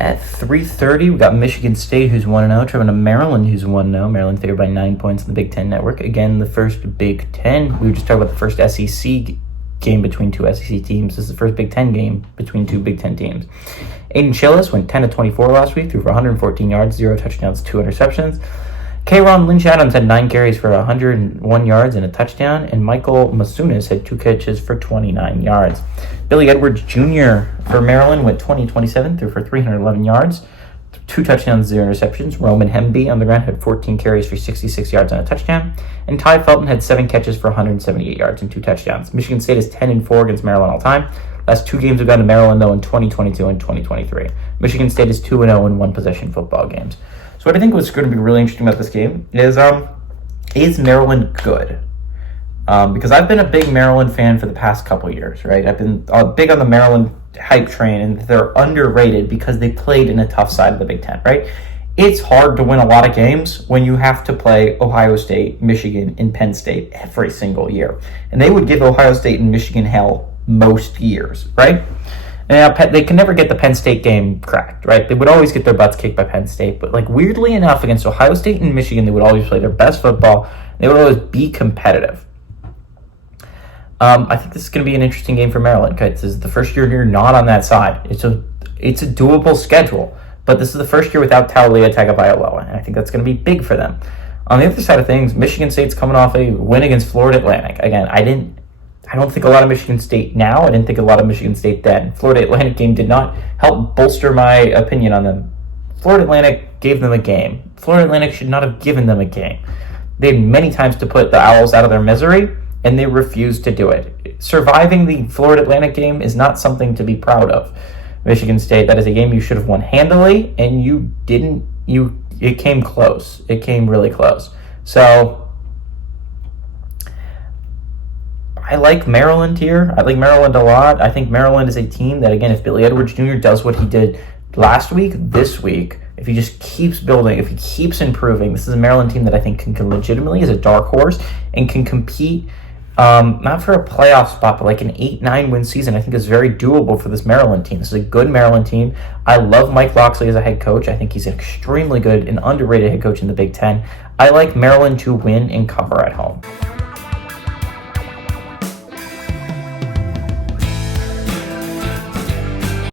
At 3:30, we got Michigan State, who's 1-0, traveling to Maryland, who's 1-0. Maryland favored by 9 points in the Big Ten Network. Again, the first Big Ten. We were just talking about the first SEC game between two SEC teams. This is the first Big Ten game between two Big Ten teams. Aiden Chillis went 10-24 last week, threw for 114 yards, 0 touchdowns, 2 interceptions. K-Ron Lynch-Adams had 9 carries for 101 yards and a touchdown, and Michael Masunas had 2 catches for 29 yards. Billy Edwards Jr. for Maryland went 20-27, threw for 311 yards, 2 touchdowns, 0 interceptions. Roman Hemby on the ground had 14 carries for 66 yards and a touchdown, and Ty Felton had 7 catches for 178 yards and 2 touchdowns. Michigan State is 10-4 against Maryland all time. Last 2 games have gone to Maryland, though, in 2022 and 2023. Michigan State is 2-0 in one-possession football games. So what I think was going to be really interesting about this game is Maryland good? Because I've been a big Maryland fan for the past couple years, right? I've been big on the Maryland hype train, and they're underrated because they played in a tough side of the Big Ten, right? It's hard to win a lot of games when you have to play Ohio State, Michigan, and Penn State every single year. And they would give Ohio State and Michigan hell most years, right? Now, they can never get the Penn State game cracked, right? They would always get their butts kicked by Penn State, but weirdly enough, against Ohio State and Michigan, they would always play their best football. They would always be competitive. I think this is going to be an interesting game for Maryland. Okay, this is the first year you're not on that side. It's a doable schedule, but this is the first year without Taulia Tagovailoa, and I think that's going to be big for them. On the other side of things, Michigan State's coming off a win against Florida Atlantic. Again, I don't think a lot of Michigan State now. I didn't think a lot of Michigan State then. Florida Atlantic game did not help bolster my opinion on them. Florida Atlantic gave them a game. Florida Atlantic should not have given them a game. They had many times to put the Owls out of their misery, and they refused to do it. Surviving the Florida Atlantic game is not something to be proud of. Michigan State, that is a game you should have won handily, and you didn't. It came close. It came really close. So I like Maryland here. I like Maryland a lot. I think Maryland is a team that, again, if Billy Edwards Jr. does what he did last week, this week, if he just keeps building, if he keeps improving, this is a Maryland team that I think can legitimately, as a dark horse, and can compete, not for a playoff spot, but like an 8-9 win season, I think is very doable for this Maryland team. This is a good Maryland team. I love Mike Locksley as a head coach. I think he's an extremely good and underrated head coach in the Big Ten. I like Maryland to win and cover at home.